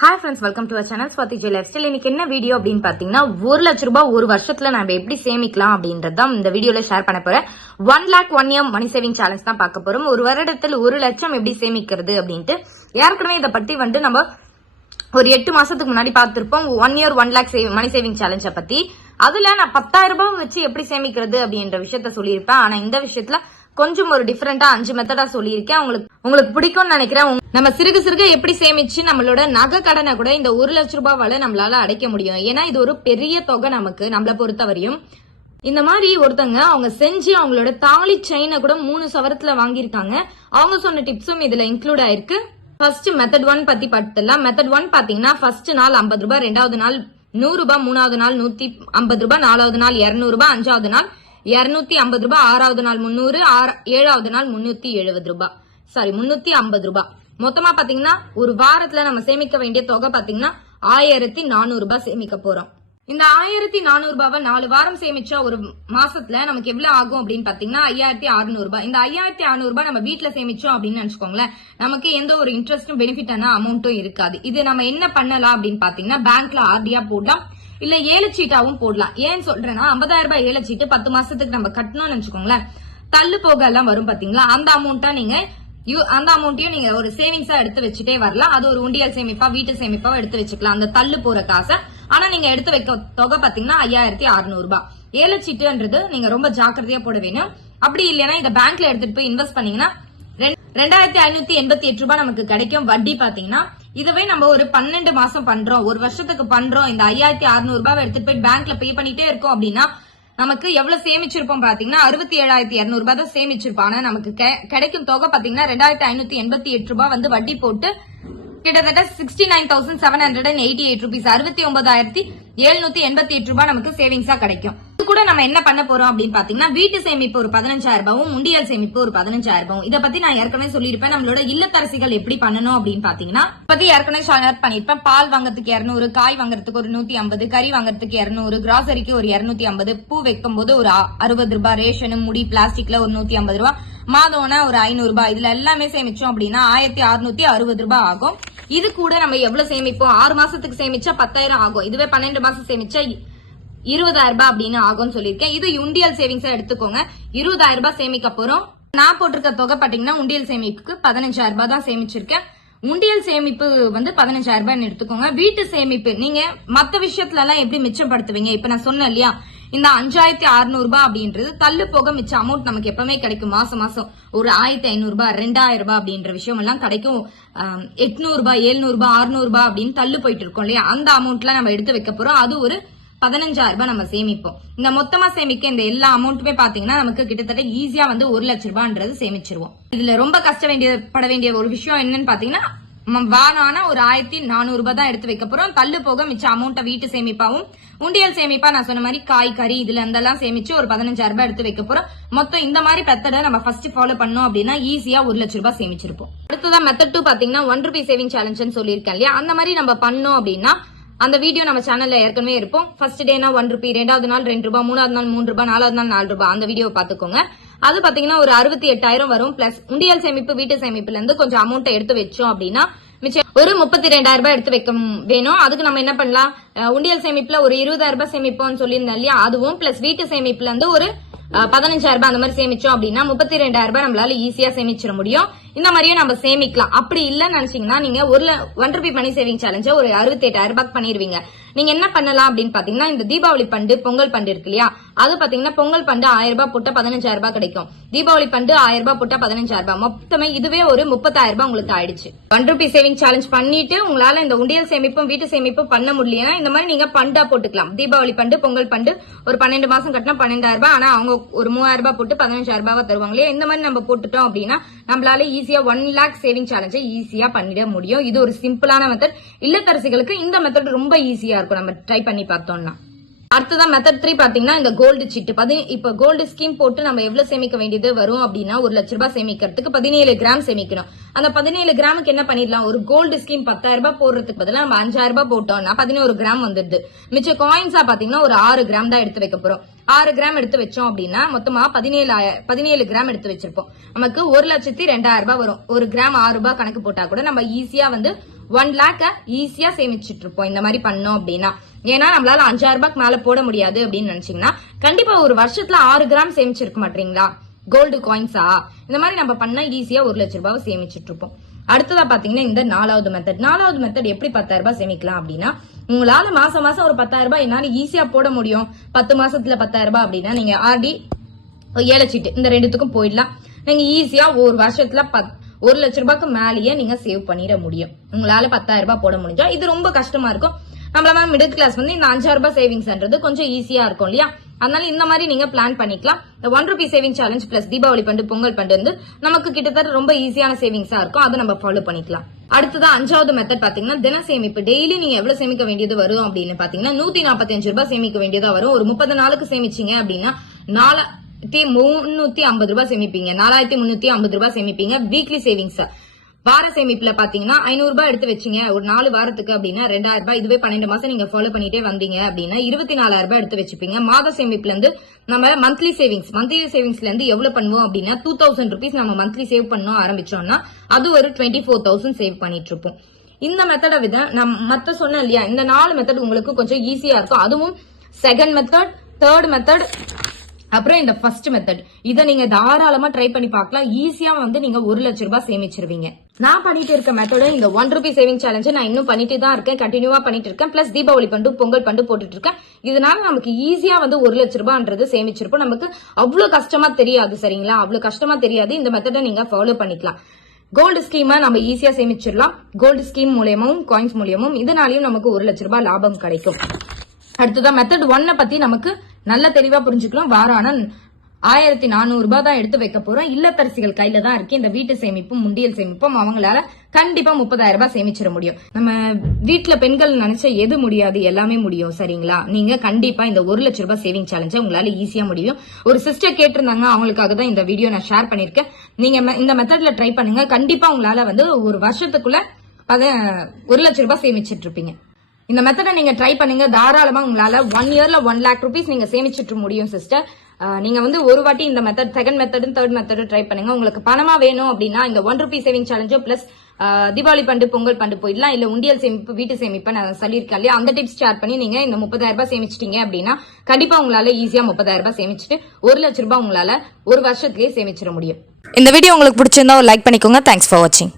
Hi friends welcome to channel Swathi Jai life style இன்னைக்கு என்ன video அப்படின்னு பார்த்தீங்கன்னா ஒரு லட்ச ரூபாய் ஒரு வருஷத்துல நம்ம எப்படி சேமிக்கலாம் அப்படின்றது தான் இந்த வீடியோல ஷேர் பண்ண போறேன். One lakh one year money saving challenge தான் பார்க்க போறோம். ஒரு வருடத்தில் ஒரு லட்சம் எப்படி சேமிக்கிறது அப்படின்ட்டு ஏற்கனவே இதை பத்தி வந்து நம்ம ஒரு எட்டு மாசத்துக்கு முன்னாடி பார்த்திருப்போம். One year one lakh money saving challenge பத்தி. அதுல நான் பத்தாயிரம் ரூபாய் வச்சு எப்படி சேமிக்கிறது அப்படின்ற விஷயத்த சொல்லியிருப்பேன். ஆனா இந்த விஷயத்துல கொஞ்சம் ஒரு டிஃபரெண்டா அஞ்சு மெத்தடா சொல்லியிருக்கேன். உங்களுக்கு உங்களுக்கு பிடிக்கும்னு நினைக்கிறேன். நம்ம சிறுக சிறுக எப்படி சேமிச்சு நம்மளோட நகை கடனை கூட இந்த ஒரு லட்ச ரூபாவால நம்மளால அடைக்க முடியும். ஏன்னா இது ஒரு பெரிய தொகை நமக்கு நம்மள பொறுத்தவரையும். இந்த மாதிரி ஒருத்தங்க அவங்க செஞ்சு அவங்களோட தாலி செயினை கூட மூணு சவரத்துல வாங்கியிருக்காங்க. அவங்க சொன்ன டிப்ஸும் இதுல இன்க்ளூட் ஆயிருக்கு. ஃபர்ஸ்ட் மெத்தட் ஒன் பத்தி பார்த்துலாம் மெத்தட் ஒன் பாத்தீங்கன்னா ஃபர்ஸ்ட் நாள் ஐம்பது ரூபாய் ரெண்டாவது நாள் நூறு ரூபாய் மூணாவது நாள் நூத்தி ஐம்பது ரூபாய் நாலாவது நாள் இருநூறு ரூபாய் அஞ்சாவது நாள் இருநூத்தி ஐம்பது ரூபாய் ஆறாவது நாள் முந்நூறு ஏழாவது நாள் முன்னூத்தி எழுபது ரூபாய் சாரி முன்னூத்தி ஐம்பது ரூபாய் மொத்தமா பாத்தீங்கன்னா ஒரு வாரத்துல நம்ம சேமிக்க வேண்டிய தொகை பாத்தீங்கன்னா ஆயிரத்தி நானூறு ரூபாய் சேமிக்க போறோம். இந்த ஆயிரத்தி நானூறு ரூபாவை நாலு வாரம் சேமிச்சா ஒரு மாசத்துல நமக்கு எவ்வளவு ஆகும் அப்படின்னு பாத்தீங்கன்னா ஐயாயிரத்தி அறுநூறு ரூபாய். இந்த ஐயாயிரத்தி அறுநூறு ரூபாய் நம்ம வீட்டுல சேமிச்சோம் அப்படின்னு நினைச்சுக்கோங்களேன் நமக்கு எந்த ஒரு இன்ட்ரெஸ்டும் பெனிஃபிட்டான அமௌண்ட்டும் இருக்காது. இது நம்ம என்ன பண்ணலாம் அப்படின்னு பாத்தீங்கன்னா பேங்க்ல ஆர்டியா போடலாம் இல்ல ஏழு சீட்டாவும் போடலாம். ஏன்னு சொல்றேன்னா ஐம்பதாயிரம் ரூபாய் ஏழு சீட்டு பத்து மாசத்துக்கு நம்ம கட்டணும்னு வச்சுக்கோங்களேன் தள்ளு போக எல்லாம் வரும் பாத்தீங்களா? அந்த அமௌண்ட்டா நீங்க யூ- அந்த அமௌண்ட்டையும் நீங்க ஒரு சேவிங்ஸா எடுத்து வச்சுட்டே வரலாம். அது ஒரு உண்டியல் சேமிப்பா வீட்டு சேமிப்பா எடுத்து வச்சுக்கலாம். அந்த தள்ளு போற காசை. ஆனா நீங்க எடுத்து வைக்க தொகை பாத்தீங்கன்னா ஐயாயிரத்தி அறுநூறு ரூபாய். ஏழு சீட்டுன்றது நீங்க ரொம்ப ஜாக்கிரதையா போட வேணும். அப்படி இல்லைன்னா இதை பேங்க்ல எடுத்துட்டு போய் இன்வெஸ்ட் பண்ணீங்கன்னா ரெண்டு- ரெண்டாயிரத்தி ஐநூத்தி எண்பத்தி எட்டு ரூபாய் நமக்கு கிடைக்கும். வட்டி பாத்தீங்கன்னா இதுவே நம்ம ஒரு பன்னெண்டு மாசம் பண்றோம். ஒரு வருஷத்துக்கு பண்றோம். இந்த ஐயாயிரத்தி அறுநூறு ரூபாய் எடுத்துட்டு போய் பேங்க்ல பே பண்ணிட்டே இருக்கோம் அப்படின்னா நமக்கு எவ்வளவு சேமிச்சிருப்போம் பாத்தீங்கன்னா அறுபத்தி ஏழாயிரத்தி இருநூறு ரூபாய் தான் சேமிச்சிருப்போம். ஆனா நமக்கு கிடைக்கும் தொகை பாத்தீங்கன்னா ரெண்டாயிரத்தி ஐநூத்தி எண்பத்தி எட்டு ரூபாய் வந்து வட்டி போட்டு கிட்டத்தட்ட sixty nine thousand seven hundred and eighty eight rupees அறுபத்தி ஒன்பதாயிரத்தி எழுநூத்தி எண்பத்தி எட்டு ரூபாய் நமக்கு சேவிங்ஸா கிடைக்கும். இது கூட நம்ம என்ன பண்ண போறோம் அப்படின்னு பாத்தீங்கன்னா வீட்டு சேமிப்பு ஒரு பதினஞ்சாயிரம் ரூபாயும் முண்டியல் சேமிப்பு ஒரு பதினஞ்சாயிரம் ரூபாயும் இதை பத்தி நான் ஏற்கனவே சொல்லியிருப்பேன். நம்மளோட இல்லத்தரசிகள் எப்படி பண்ணணும் அப்படின்னு பாத்தீங்கன்னா பத்தி ஏற்கனவே ஷேர் பண்ணிருப்பேன் பால் வாங்குறதுக்கு இரநூறு காய் வாங்குறதுக்கு ஒரு நூத்தி ஐம்பது கறி வாங்குறதுக்கு இரநூறு கிராசரிக்கு ஒரு இருநூத்தி ஐம்பது பூ வைக்கும் போது ஒரு அறுபது ரூபாய் ரேஷன் முடி பிளாஸ்டிக்ல ஒரு நூத்தி ஐம்பது ரூபாய் மாதம்னா ஒரு ஐநூறு ரூபாய். இதுல எல்லாமே சேமிச்சோம் அப்படின்னா ஆயிரத்தி அறுநூத்தி அறுபது ரூபாய் ஆகும். இது கூட நம்ம எவ்வளவு சேமிப்போம்? ஆறு மாசத்துக்கு சேமிச்சா பத்தாயிரம் ஆகும். இதுவே பன்னெண்டு மாசம் சேமிச்சா இருபதாயிரம் ரூபாய் அப்படின்னு ஆகும்னு சொல்லியிருக்கேன். இது உண்டியல் சேவிங்ஸா எடுத்துக்கோங்க. இருபதாயிரம் ரூபாய் சேமிக்க போறோம். நான் போட்டிருக்க தொகை பாத்தீங்கன்னா உண்டியல் சேமிப்புக்கு பதினஞ்சாயிரம் ரூபாய் தான் சேமிச்சிருக்கேன். உண்டியல் சேமிப்பு வந்து பதினஞ்சாயிரம் ரூபாய் எடுத்துக்கோங்க. வீட்டு சேமிப்பு நீங்க மத்த விஷயத்துல எல்லாம் எப்படி மிச்சப்படுத்துவீங்க? இப்ப நான் சொன்னேன் இல்லையா? இந்த அஞ்சாயிரத்தி அறுநூறு ரூபாய் அப்படின்றது தள்ளு போக மிச்ச அமௌண்ட் நமக்கு எப்பவுமே கிடைக்கும் மாசம் மாசம். ஒரு ஆயிரத்தி ஐநூறு ரூபாய் ரெண்டாயிரம் ரூபாய் அப்படின்ற விஷயம் எல்லாம் கிடைக்கும். எட்நூறு ரூபாய் எழுநூறு ரூபாய் அறுநூறு ரூபாய் அப்படின்னு தள்ளு போயிட்டு இருக்கோம் இல்லையா? அந்த அமௌண்ட்லாம் நம்ம எடுத்து வைக்க போறோம். அது ஒரு பதினஞ்சாயிரம் ரூபாய் நம்ம சேமிப்போம். இந்த மொத்தமா சேமிக்க இந்த எல்லா அமௌண்ட்டுமே பாத்தீங்கன்னா நமக்கு கிட்டத்தட்ட ஈஸியா வந்து ஒரு லட்ச ரூபான்றது சேமிச்சிருவோம். இதுல ரொம்ப கஷ்ட வேண்டிய பட வேண்டிய ஒரு விஷயம் என்னன்னு பாத்தீங்கன்னா வானானா ஒரு ஆயிரத்தி நானூறு ரூபாய் தான் எடுத்து வைக்க போறோம். தள்ளு போக மிச்ச அமௌண்ட்டை வீட்டு சேமிப்பாவும் உண்டியல் சேமிப்பா நான் சொன்ன மாதிரி காய் கறி இதுல இருந்தெல்லாம் சேமிச்சு ஒரு பதினஞ்சாயிரம் ரூபாய் எடுத்து வைக்க போறோம். மொத்தம் இந்த மாதிரி மெத்தடை நம்ம ஃபர்ஸ்ட் ஃபாலோ பண்ணோம் அப்படின்னா ஈஸியா ஒரு லட்ச ரூபாய் சேமிச்சிருப்போம். அடுத்ததான் மெத்தட் டூ பாத்தீங்கன்னா ஒன் ருபி சேவிங் சேலஞ்சுன்னு சொல்லியிருக்கேன் இல்லையா? அந்த மாதிரி நம்ம பண்ணோம் அப்படின்னா அந்த வீடியோ நம்ம சேனல்ல ஏற்கனவே இருப்போம். ஃபர்ஸ்ட் டேனா ஒன் ருபி ரெண்டாவது நாள் ரெண்டு ரூபாய் மூணாவது நாள் மூணு ரூபாய் நாலாவது நாள் நாலு ரூபாய். அந்த வீடியோ பாத்துக்கோங்க. அது பாத்தீங்கன்னா ஒரு அறுபத்தி எட்டாயிரம் வரும். பிளஸ் உண்டியல் சேமிப்பு வீட்டு சேமிப்புல இருந்து கொஞ்சம் அமௌண்ட் எடுத்து வச்சோம் அப்படின்னா மிச்சம் ஒரு முப்பத்தி ரெண்டாயிரம் ரூபாய் எடுத்து வைக்க வேணும். அதுக்கு நம்ம என்ன பண்ணலாம்? உண்டியல் சேமிப்புல ஒரு இருபதாயிரம் ரூபாய் சேமிப்போம்னு சொல்லியிருந்தேன் இல்லையா? அதுவும் பிளஸ் வீட்டு சேமிப்புல இருந்து ஒரு பதினஞ்சாயிரம் ரூபாய் அந்த மாதிரி சேமிச்சோம் அப்படின்னா முப்பத்தி ரெண்டாயிரம் ரூபாய் நம்மளால ஈஸியா சேமிச்சிட முடியும். இந்த மாதிரியும் நம்ம சேமிக்கலாம். அப்படி இல்லன்னு நினைச்சீங்கன்னா நீங்க ஒரு one rupee money saving challenge ஒரு அறுபத்தி எட்டாயிரம் ரூபாய் பண்ணிருவீங்க. நீங்க என்ன பண்ணலாம் அப்படின்னு பாத்தீங்கன்னா இந்த தீபாவளி பண்டு பொங்கல் பண்டு இருக்கு இல்லையா? அது பாத்தீங்கன்னா பொங்கல் பண்டு ஆயிரம் ரூபாய் போட்டா பதினஞ்சாயிரம் ரூபாய் கிடைக்கும். தீபாவளி பண்டு ஆயிரம் ரூபாய் போட்டா பதினஞ்சாயிரம் ரூபாய். மொத்தமே இதுவே ஒரு முப்பத்தாயிரம் ரூபாய் உங்களுக்கு ஆயிடுச்சு. ஒன் ருபி சேவிங் சேலஞ்ச் பண்ணிட்டு உங்களால இந்த உண்டியல் சேமிப்பும் வீட்டு சேமிப்பும் பண்ண முடியலன்னா இந்த மாதிரி நீங்க பண்டா போட்டுக்கலாம். தீபாவளி பண்டு பொங்கல் பண்டு ஒரு பன்னெண்டு மாசம் கட்டினா பன்னெண்டாயிரம் ரூபாய். ஆனா அவங்க ஒரு மூவாயிரம் ரூபாய் போட்டு பதினஞ்சாயிரம் ரூபாய் தருவாங்க இல்லையா இந்த மாதிரி நம்ம போட்டுட்டோம் அப்படின்னா நம்மளால ஈஸியா ஒன் லேக் சேவிங் சேலஞ்சை ஈஸியா பண்ணிட முடியும். இது ஒரு சிம்பிளான மெத்தட் இல்லத்தரசிகளுக்கு இந்த மெத்தட் ரொம்ப ஈஸியா இருக்கும். நம்ம ட்ரை பண்ணி பார்த்தோம்னா. அடுத்ததா மெத்தட் த்ரீ பாத்தீங்கன்னா இந்த கோல்டு சீட்டு பதி இப்ப கோல்டு ஸ்கீம் போட்டு நம்ம எவ்வளவு சேமிக்க வேண்டியது வரும் அப்படின்னா ஒரு லட்ச ரூபாய் சேமிக்கிறதுக்கு பதினேழு கிராம் சேமிக்கணும். அந்த பதினேழு கிராமுக்கு என்ன பண்ணிடலாம்? ஒரு கோல்டு ஸ்கீம் பத்தாயிரம் ரூபாய் போடுறதுக்கு பதிலாக நம்ம அஞ்சாயிரம் ரூபாய் போட்டோம்னா பதினோரு கிராம் வந்துடுது. மிச்ச காயின்ஸா பாத்தீங்கன்னா ஒரு ஆறு கிராம் தான் எடுத்து வைக்க போறோம். ஆறு கிராம் எடுத்து வச்சோம் அப்படின்னா மொத்தமா பதினேழு பதினேழு கிராம் எடுத்து வச்சிருப்போம். நமக்கு ஒரு லட்சத்தி ரெண்டாயிரம் ரூபாய் வரும். ஒரு கிராம் ஆறு ரூபாய் கணக்கு போட்டா கூட நம்ம ஈஸியா வந்து ஒன் லேக்க ஈஸியா சேமிச்சுட்டு இருப்போம் இந்த மாதிரி பண்ணோம் அப்படின்னா. ஏன்னா நம்மளால அஞ்சாயிரம் ரூபாய்க்கு மேல போட முடியாது அப்படின்னு நினைச்சீங்கன்னா கண்டிப்பா ஒரு வருஷத்துல ஆறு கிராம் சேமிச்சிருக்க மாட்டீங்களா? கோல்டு காயின்ஸா இந்த மாதிரி நம்ம பண்ணா ஈஸியா ஒரு லட்ச ரூபாவை சேமிச்சிட்டு இருப்போம் அடுத்ததா பாத்தீங்கன்னா இந்த நாலாவது மெத்தட் நாலாவது மெத்தட் எப்படி பத்தாயிரம் ரூபாய் சேமிக்கலாம் அப்படின்னா உங்களால மாசம் மாசம் ஒரு பத்தாயிரம் ரூபாய் என்னால ஈஸியா போட முடியும். பத்து மாசத்துல பத்தாயிரம் ரூபாய் அப்படின்னா நீங்க ஆர்டி ஏலச்சீட்டு இந்த ரெண்டுத்துக்கும் போயிடலாம். நீங்க ஈஸியா ஒரு வருஷத்துல பத் ஒரு லட்ச ரூபாய்க்கு மேலேயே நீங்க சேவ் பண்ணிட முடியும். உங்களால பத்தாயிரம் ரூபாய் போட முடிஞ்சா இது ரொம்ப கஷ்டமா இருக்கும். நம்மள மேம் மிடில் கிளாஸ் வந்து இந்த அஞ்சாயிரம் ரூபாய் சேவிங்ஸ்ன்றது கொஞ்சம் ஈஸியா இருக்கும் இல்லையா? அதனால இந்த மாதிரி நீங்க பிளான் பண்ணிக்கலாம். இந்த one rupee saving challenge plus Deepavali fund Pongal fund வந்து நமக்கு கிட்டத்தட்ட ரொம்ப ஈஸியான சேவிங்ஸா இருக்கும். அதை நம்ம ஃபாலோ பண்ணிக்கலாம். அடுத்ததா அஞ்சாவது மெத்தட் பாத்தீங்கன்னா தின சேமிப்பு. டெய்லி நீங்க எவ்வளவு சேமிக்க வேண்டியது வரும் அப்படின்னு பாத்தீங்கன்னா நூத்தி நாற்பத்தி அஞ்சு ரூபாய் சேமிக்க வேண்டியதா வரும். ஒரு முப்பது நாளுக்கு சேமிச்சீங்க அப்படின்னா நாலு முன்னூத்தி ஐம்பது ரூபாய் சேமிப்பீங்க. நாலாயிரத்தி முன்னூத்தி ஐம்பது ரூபாய் சேமிப்பீங்க. வீக்லி சேவிங்ஸ் வார சேமிப்புல பாத்தீங்கன்னா ஐநூறு ரூபாய் எடுத்து வச்சீங்க. ஒரு நாலு வாரத்துக்கு அப்படின்னா ரெண்டாயிரம் ரூபாய். இதுவே பன்னெண்டு மாசம் நீங்க ஃபாலோ பண்ணிட்டே வந்தீங்க அப்படின்னா இருபத்தி நாலாயிரம் ரூபாய் எடுத்து வச்சுப்பீங்க. மாத சேமிப்புல இருந்து நம்ம மந்த்லி சேவிங்ஸ் மந்த்லி சேவிங்ஸ்ல இருந்து எவ்வளவு பண்ணுவோம் அப்படின்னா டூ தௌசண்ட் ருபீஸ் நம்ம மந்த்லி சேவ் பண்ணோம் ஆரம்பிச்சோம்னா அது ஒரு டுவெண்ட்டி ஃபோர் தௌசண்ட் சேவ் பண்ணிட்டு இருப்போம். இந்த மெத்தடை விட நான் மத்த சொன்னேன் இல்லையா? இந்த நாலு மெத்தட் உங்களுக்கு கொஞ்சம் ஈஸியா இருக்கும். அதுவும் செகண்ட் மெத்தட் தேர்ட் மெத்தட் அப்புறம் இந்த ஃபர்ஸ்ட் மெத்தட் இதை நீங்க தாராளமா ட்ரை பண்ணி பார்க்கலாம். ஈஸியா வந்து நீங்க ஒரு லட்ச ரூபாய் சேமிச்சிருவீங்க. நான் பண்ணிட்டு இருக்க மெத்தட இந்த ஒன் ருபி சேவிங் சேலஞ்சை நான் இன்னும் பண்ணிட்டு தான் இருக்கேன். கண்டினியூவா பண்ணிட்டு இருக்கேன். பிளஸ் தீபாவளி பண்டு பொங்கல் பண்டு போட்டுட்டு இருக்கேன். இதனால நமக்கு ஈஸியா வந்து ஒரு லட்ச ரூபாய்ன்றது சேமிச்சிருப்போம். நமக்கு அவ்வளவு கஷ்டமா தெரியாது சரிங்களா? அவ்வளவு கஷ்டமா தெரியாது. இந்த மெத்தடை நீங்க ஃபாலோ பண்ணிக்கலாம். கோல்டு ஸ்கீமை நம்ம ஈஸியா சேமிச்சிடலாம். கோல்டு ஸ்கீம் மூலியமும் காயின்ஸ் மூலியமும் இதனாலயும் நமக்கு ஒரு லட்ச ரூபாய் லாபம் கிடைக்கும். அடுத்ததான் மெத்தட் ஒன்னை பத்தி நமக்கு நல்ல தெளிவா புரிஞ்சுக்கலாம். வாரான ஆயிரத்தி நானூறு ரூபாய் தான் எடுத்து வைக்க போறோம். இல்லத்தரசிகள் கையில தான் இருக்கு. இந்த வீட்டு சேமிப்பும் முண்டியல் சேமிப்பும் அவங்களால கண்டிப்பா முப்பதாயிரம் ரூபாய் சேமிச்சிட முடியும். நம்ம வீட்டுல பெண்கள் நினைச்ச எது முடியாது? எல்லாமே முடியும். சரிங்களா? நீங்க கண்டிப்பா இந்த ஒரு லட்ச ரூபாய் சேவிங் சேலஞ்ச உங்களால ஈஸியா முடியும். ஒரு சிஸ்டர் கேட்டிருந்தாங்க. அவங்களுக்காக தான் இந்த வீடியோ நான் ஷேர் பண்ணிருக்கேன் நீங்க இந்த மெத்தட்ல ட்ரை பண்ணுங்க. கண்டிப்பா உங்களால வந்து ஒரு வருஷத்துக்குள்ள ஒரு லட்ச ரூபாய் சேமிச்சிட்டு இருப்பீங்க. இந்த மெத்தடை நீங்க ட்ரை பண்ணுங்க. தாராளமா உங்களால ஒன் இயர்ல ஒன் லேக் ருபீஸ் நீங்க சேமிச்சிட்டு முடியும் சிஸ்டர் நீங்க வந்து ஒரு வாட்டி இந்த மெத்தட் செகண்ட் மெத்தடும் தேர்ட் மெத்தடும் ட்ரை பண்ணுங்க. உங்களுக்கு பணமா வேணும் அப்படின்னா இந்த one rupee saving சேலஞ்சோ plus Deepavali fund Pongal fund போயிடலாம். இல்ல உண்டியல் சேமிப்பு வீட்டு சேமிப்பு நான் சொல்லியிருக்கேன் இல்லையா? அந்த டிப்ஸ் ஷேர் பண்ணி நீங்க இந்த முப்பதாயிரம் ரூபாய் சேமிச்சிட்டீங்க அப்படின்னா கண்டிப்பா உங்களால ஈஸியா முப்பதாயிரம் ரூபாய் சேமிச்சுட்டு ஒரு லட்ச ரூபாய் உங்களால ஒரு வருஷத்துலயே சேமிச்சிட முடியும். இந்த வீடியோ உங்களுக்கு பிடிச்சிருந்தா ஒரு லைக் பண்ணிக்கோங்க. தேங்க்ஸ் ஃபார் வாட்சிங்